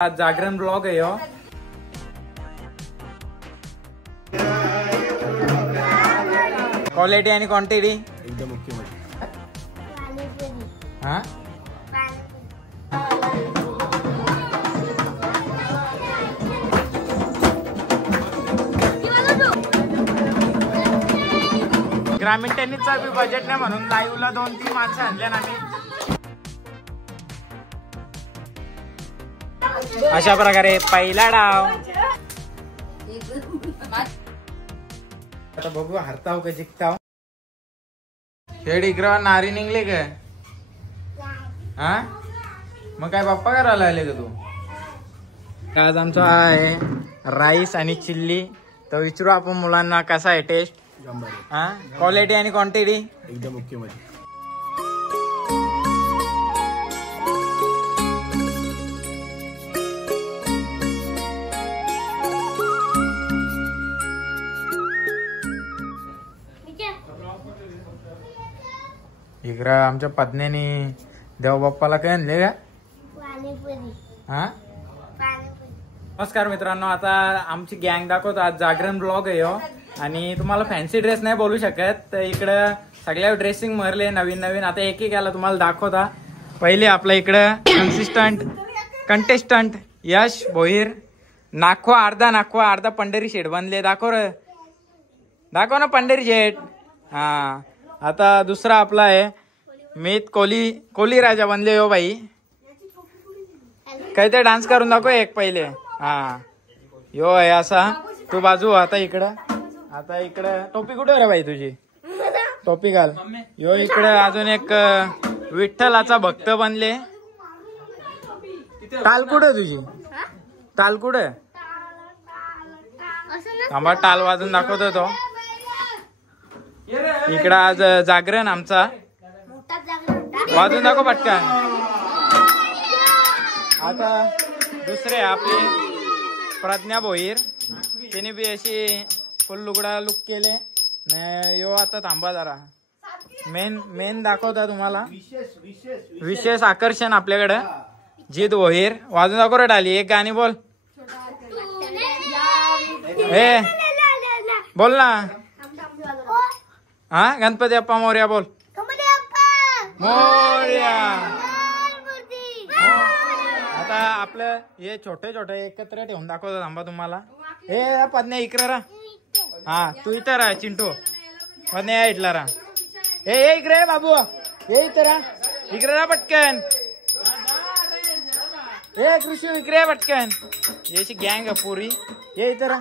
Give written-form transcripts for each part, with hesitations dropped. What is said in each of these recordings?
आज जागरण ब्लॉग आहे हो. क्वालिटी आणि क्वांटिटी एकदम ओके मध्ये. हा ग्रामीण टेनिसचा बी बजेट नाही म्हणून लाईव्हला 2-3 माणसं आणल्या ना मी. अशा प्रकारे पहिला डाव. आता बघू हरताव का जिंकताव. खेळ इकडं नारी निघले का? हा मग काय बाप्पा करायला आले का तू? आज आमचा आहे राईस आणि चिल्ली. तर विचारू आपण मुलांना कसा आहे टेस्ट. हा क्वालिटी आणि क्वांटिटी एकदम ओके मध्ये. इकडं आमच्या पत्नीने देवबाप्पाला काय आणले का? हा नमस्कार मित्रांनो, आता आमची गँग दाखवतो. आज जागरण ब्लॉग आहे हो. आणि तुम्हाला फॅन्सी ड्रेस नाही बोलू शकत, तर इकडं सगळ्या ड्रेसिंग मरले नवीन नवीन. आता एक एक याला तुम्हाला दाखवता. पहिले आपल्या इकडं कंटेस्टंट यश भोईर. नाखवा अर्धा पंढरी शेठ बनले. दाखव ना पंढरी शेठ. हा आता दुसरा आपला आहे मीत कोली राजा बनले हो बाई. काहीतरी डान्स करून दाखव एक पहिले. हा यो आहे असा. तू बाजू. आता इकडं टोपी कुठे रे बाई तुझी? टोपी घाल. यो इकडे अजून एक विठ्ठलाचा भक्त बनले. टाल कुठे तुझी? टाल कुठे? थांबा टाल वाजून दाखवतो तो. इकडं आज जागरण आमचा. वाजून दाखव पटकन. आता दुसरे आपले प्रज्ञा भोईर. त्याने बी अशी फुल लुगडा लुक केले. यो आता थांबा जरा. मेन दाखवता तुम्हाला. विशेष आकर्षण आपल्याकडं जित भोईर. वाजून दाखव रे डाली. एक गाणी बोल. ए बोल ना. हा गणपती बाप्पा मोरया बोल. मोरया. आता आपलं हे छोटे एकत्र ठेवून दाखवतो. थांबा तुम्हाला. हे पत्न्या इकडे रा. हा तू इथं राहा चिंटू. पत्न्या इथला रा. हे इकडे बाबू. हे इथं रा. इकडे रा पटकन. हे कृषी इकडे पटकन. याची गँग पुरी. हे इथं रा.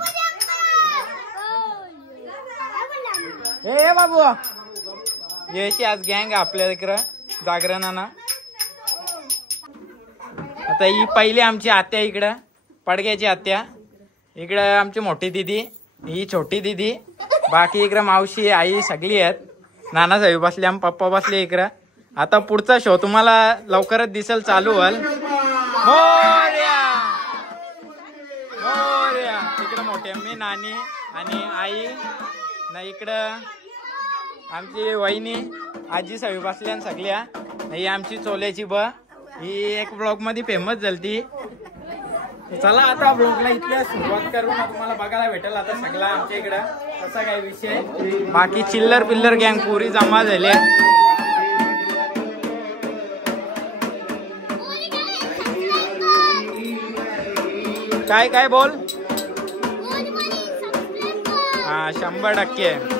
हे बाबू याची आज गँग आपल्या इकडं जागरणाना. आता ही पहिली आमची आत्या इकडं पडग्याची आत्या. इकडं आमची मोठी दिदी. ही छोटी दिदी. बाकी इकडं मावशी आई सगळी आहेत. नाना साहेब बसले. पप्पा बसले इकडं. आता पुढचा शो तुम्हाला लवकरच दिसेल चालू व्हाल. मोरया मोरया. इकडं मोठी अम्मी नानी आणि आई ना. इकडं आमची वहिनी आजी सगळी बसल्या सगळ्या. ही आमची चोल्याची ही एक ब्लॉग मध्ये फेमस झाली. चला आता ब्लॉगला इथल्या सुरुवात करून तुम्हाला बघायला भेटेल आता सगळा आमच्या इकडं कसा काय विषय. बाकी चिल्लर पिल्लर गँग पुरी जमा झाल्या. काय बोल. हा 100%.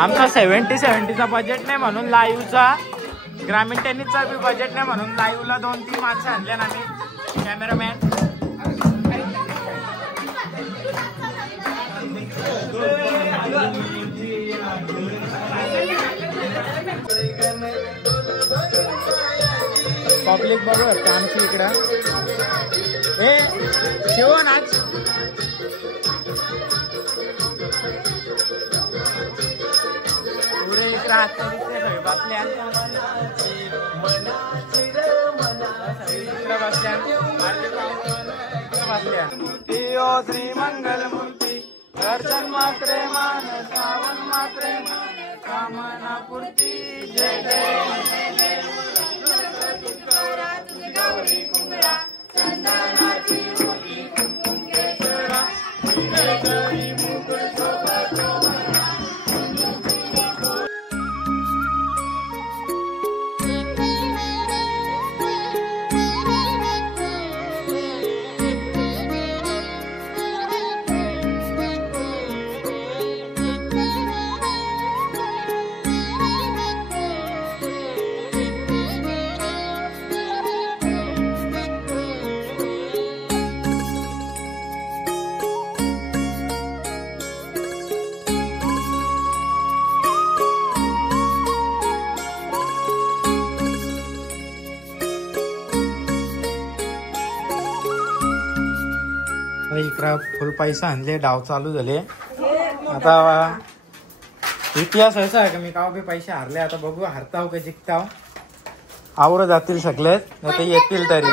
आमचा 70-70चा बजेट नाही म्हणून लाईव्हचा, ग्रामीण टेनिसचा बी बजेट नाही म्हणून लाईव्हला 2-3 माणसं आणल्या ना आम्ही कॅमेरामॅन. पब्लिक बरोबर आमची इकडं हे शिवण आज पुढे बसल्या श्री मंगल मूर्ती दर्शन मात्रे मान सावन मात्रे कामना पूर्ती. जय जय गौरी कुंभरा चंदनाची मोठी कुंकुम केशरा गौरी मुकुट शोभा. इकडं फुल पैसा आणले, डाव चालू झाले. आता इतिहास असा आहे का मी काव बी पैसे हारले. आता बघू हारताव का जिंकताव. आवर जातील सगळेच नाही ते येतील तरी.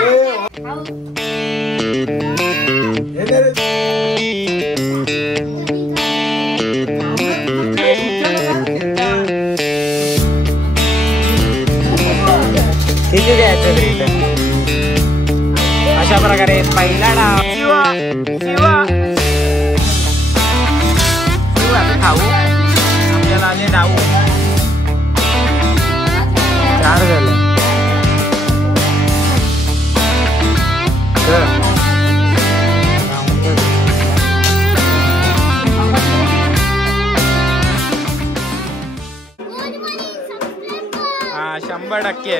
किती द्यायचं अशा प्रकारे पहिला डाव शिवा शिवा शिवा खाऊ आपल्याला आले डाऊ 4 झाले. हा 100%.